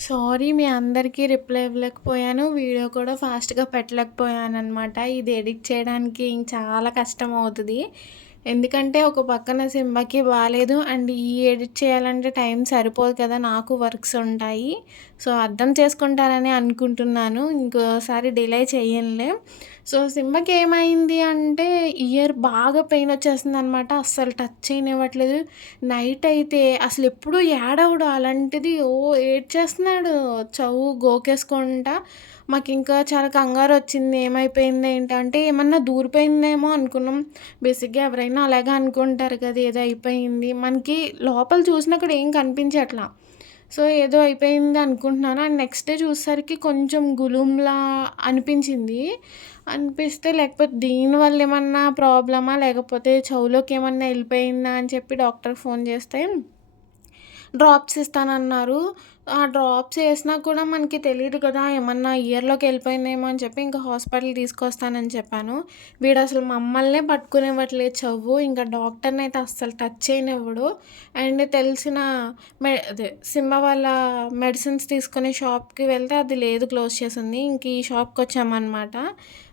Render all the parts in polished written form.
Sorry మీ అందరికీ reply ఇవ్వలేకపోయాను. Video కూడా ఫాస్ట్‌గా పెట్టలేకపోయాననమాట. ఇది ఎడిట్ చేయడానికి చాలా కష్టమవుతది. ఎందుకంటే ఒక పక్కన సింబాకి బాలేదు. అండ్ ఈ ఎడిట్ చేయాలంటే టైం సరిపోదు కదా! నాకు వర్క్స్ ఉంటాయి. సో, అర్థం చేసుకుంటారని అనుకుంటున్నాను. ఇంకోసారి డిలే చెయ్యనులే. సో, సింబాకి ఏమైంది అంటే ఇయర్ బాగా పెయిన్ వచ్చేస్తుందనమాట. అస్సలు టచ్ చేయనివ్వట్లేదు. నైట్ అయితే అసలెప్పుడు ఏడవడు. అలాంటిది ఏడ్చేస్తున్నాడు. చెవు గోకేసుకుంటా. మాకింకా చాలా కంగారొచ్చింది. ఏమైపోయింది ఏంటంటే ఏమన్నా దూరిపోయిందేమో అనుకున్నాం. బేసిక్‌గా ఎవరైనా అలాగే అనుకుంటారు కదా! ఏదో అయిపోయింది. మనకి లోపల చూసినా కూడా ఏం కనిపించట్లా. సో, ఏదో అయిపోయింది అనుకుంటున్నాను. అండ్ నెక్స్ట్ డే చూసేసరికి కొంచెం గుళుంలా అనిపించింది. అనిపిస్తే లేకపోతే దీనివల్ల ఏమన్నా ప్రాబ్లమా? లేకపోతే చెవులోకేమన్నా ఎళ్ళిపోయిందా? అని చెప్పి డాక్టర్‌కి ఫోన్ చేస్తే డ్రాప్స్ ఇస్తానన్నారు. ఆ డ్రాప్స్ ఏసినా కూడా మనకి తెలీదు కదా! ఏమన్నా ఇయర్‌లోకి ఎళ్ళిపోయిందేమో అని చెప్పి ఇంకా హాస్పిటల్‌కి తీసుకొస్తానని చెప్పాను. వీడసలు మమ్మల్నే పట్టుకోనివ్వట్లేదు చెవ్వు. ఇంకా డాక్టర్‌నయితే అస్సలు టచ్ చేయనివ్వడు. అండ్ తెలిసిన అదే సింబా వాళ్ళ మెడిసిన్స్ తీసుకునే షాప్‌కి వెళ్తే అది లేదు, క్లోజ్ చేసుంది. ఇంక ఈ షాప్‌కొచ్చామనమాట.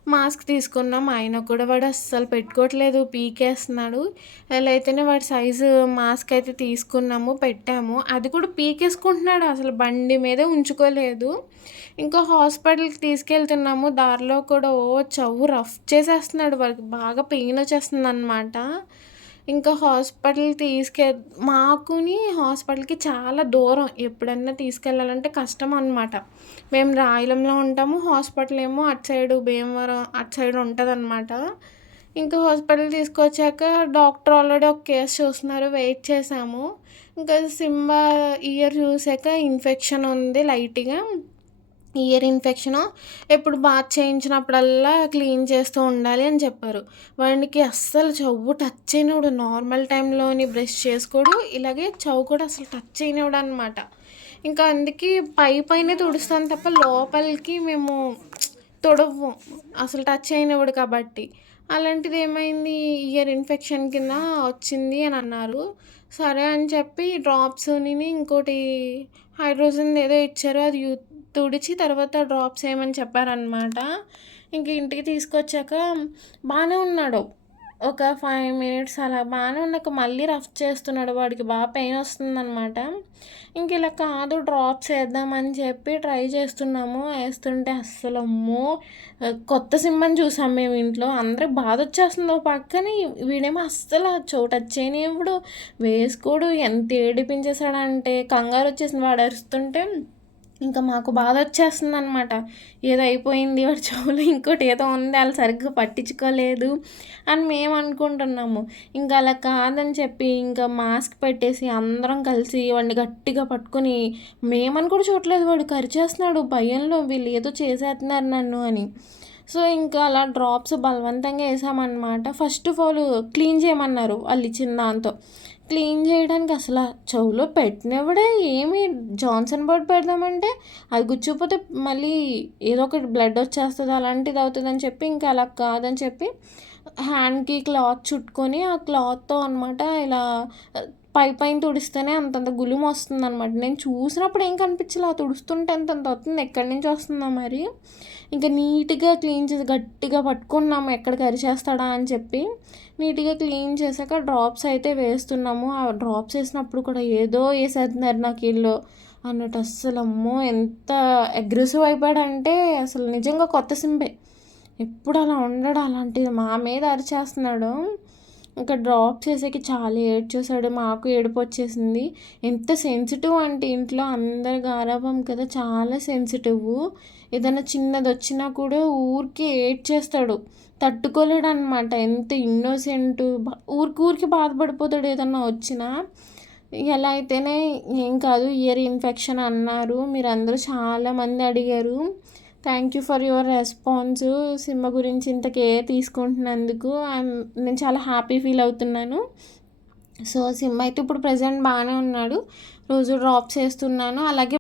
మాస్క్ తీసుకున్నాం. అయినా కూడా వాడు అస్సలు పెట్టుకోవట్లేదు. పీకేస్తున్నాడు. ఎలా అయితేనే వాడి సైజు మాస్క్ అయితే తీసుకున్నాము, పెట్టాము. అది కూడా పీకేసుకుంటున్నాడు. అసలు బండి మీదే ఉంచుకోలేదు. ఇంకా హాస్పిటల్‌కి తీసుకెళ్తున్నాము. దారిలో కూడా చెవు రఫ్ చేసేస్తున్నాడు. వాడికి బాగా పెయిన్ వచ్చేస్తుందనమాట. ఇంకా హాస్పిటల్‌కి మాకుని హాస్పిటల్‌కి చాలా దూరం. ఎప్పుడన్నా తీసుకెళ్ళాలంటే కష్టం అనమాట. మేము రాయలంలో ఉంటాము. హాస్పిటల్ ఏమో అటు సైడు భీమవరం అటు సైడ్ ఉంటదనమాట. ఇంకా హాస్పిటల్ తీసుకొచ్చాక డాక్టర్ ఆల్రెడీ ఒక కేస్ చూస్తున్నారు. వెయిట్ చేశాము. ఇంకా సింబా ఇయర్ చూసాక ఇన్ఫెక్షన్ ఉంది లైట్‌గా. Ear infection. ఎప్పుడు బాత్ చేయించినప్పుడల్లా క్లీన్ చేస్తూ ఉండాలి అని చెప్పారు. వాడికి అస్సలు చెవు టచ్ చేయనివ్వడు. నార్మల్ టైంలోని బ్రష్ చేసుకోడు. ఇలాగే చెవు కూడా అసలు టచ్ చేయనివ్వడనమాట. ఇంకా అందుకే పైనే తుడుస్తాను తప్ప లోపలికి మేము తుడవ్వం. అసలు టచ్ చేయనివ్వడు కాబట్టి. అలాంటిది ఏమైంది, ఇయర్ ఇన్ఫెక్షన్ కింద వచ్చింది అని అన్నారు. సరే అని చెప్పి డ్రాప్స్‌నిని ఇంకోటి హైడ్రోజన్‌ది ఏదో ఇచ్చారు. అది తుడిచి తర్వాత డ్రాప్స్ ఏయమని చెప్పారనమాట. ఇంక ఇంటికి తీసుకొచ్చాక బానే ఉన్నాడు. ఒక 5 మినిట్స్ అలా బానే ఉన్నాక మళ్ళీ రఫ్ చేస్తున్నాడు. వాడికి బాగా పెయిన్ వస్తుందనమాట. ఇంక ఇలా కాదు డ్రాప్స్ ఏద్దామని చెప్పి ట్రై చేస్తున్నాము. ఏస్తుంటే అస్సలు అమ్మో! కొత్త సినిమాని చూసాం మేము ఇంట్లో. అందరికి బాధొచ్చేస్తుంది ఓ పక్కన. వీడేమో అస్సలు చెవు టచ్ చేయనివ్వడు, వేసుకోడు. ఎంత ఏడిపించేసాడంటే కంగారొచ్చేసింది వాడు అరుస్తుంటే. ఇంకా మాకు బాధొచ్చేస్తుందనమాట. ఏదో అయిపోయింది వాడి చెవులో ఇంకోటి ఏదో ఉంది ఆళ్ళు సరిగ్గా పట్టించుకోలేదు అని మేము అనుకుంటున్నాము. ఇంకా అలా కాదని చెప్పి ఇంకా మాస్క్ పెట్టేసి అందరం కలిసి వాడిని గట్టిగా పట్టుకొని మేమని కూడా చూడట్లేదు, వాడు కరిచేస్తున్నాడు భయంలో వీళ్ళు ఏదో చేసేస్తున్నారు నన్ను అని. సో, ఇంకా అలా డ్రాప్స్ బలవంతంగా ఏసామనమాట. ఫస్ట్ ఆఫ్ ఆల్ క్లీన్ చేయమన్నారు ఆళ్ళిచ్చిన దాంతో. క్లీన్ చేయడానికి అసల చెవులో పెట్టనివ్వడే. ఏమి జాన్సన్ బోర్డ్ పెడదామంటే అది గుచ్చుకుపోతే మళ్ళీ ఏదో ఒకటి బ్లడ్ వచ్చేస్తది, అలాంటిది అవుతదని చెప్పి ఇంకా అలా కాదని చెప్పి హ్యాండ్‌కి క్లాత్ చుట్టుకొని ఆ క్లాత్‌తో అనమాట ఇలా పైన తుడిస్తేనే అంతంత గులుమొస్తుందనమాట. నేను చూసినప్పుడు ఏం కనిపించలా. తుడుస్తుంటే అంతంత వస్తుంది. ఎక్కడి నుంచి వస్తుందో మరి. ఇంకా నీట్‌గా క్లీన్ చేసి గట్టిగా పట్టుకున్నాము ఎక్కడ కరిచేస్తాడా అని చెప్పి. నీట్‌గా క్లీన్ చేశాక డ్రాప్స్ అయితే వేస్తున్నాము. ఆ డ్రాప్స్ ఏసినప్పుడు కూడా ఏదో ఏసేత్తున్నారు నాకీళ్ళు అన్నట్టు. అస్సలు అమ్మో! ఎంత అగ్రెసివ్ అయిపోయాడంటే అసలు నిజంగా కొత్త సింబే. ఎప్పుడు అలా ఉండడు. అలాంటిది మా మీద అరిచేస్తున్నాడు. ఇంకా డ్రాప్ చేసాక చాలా ఏడ్చేసాడు. మాకు ఏడుపొచ్చేసింది. ఎంత సెన్సిటివ్ అంటే ఇంట్లో అందరి గారాబం కదా! చాలా సెన్సిటివ్. ఏదైనా చిన్నదొచ్చినా కూడా ఊరికే ఏడ్చేస్తాడు. తట్టుకోలేడనమాట. ఎంత ఇన్నోసెంటు ఊరికి బాధపడిపోతాడు ఏదన్నా వచ్చినా. ఎలా అయితేనే ఏం కాదు ఇయర్ ఇన్ఫెక్షన్ అన్నారు. మీరందరూ చాలామంది అడిగారు. Thank you for your response. Cinema గురించి ఇంత కేర్ తీసుకుంటున్నందుకు నేను చాలా హ్యాపీ ఫీల్ అవుతున్నాను. సో, సిమ్ అయితే ఇప్పుడు ప్రెజెంట్ బాగానే ఉన్నాడు. రోజు డ్రాప్స్ ఏస్తున్నాను. అలాగే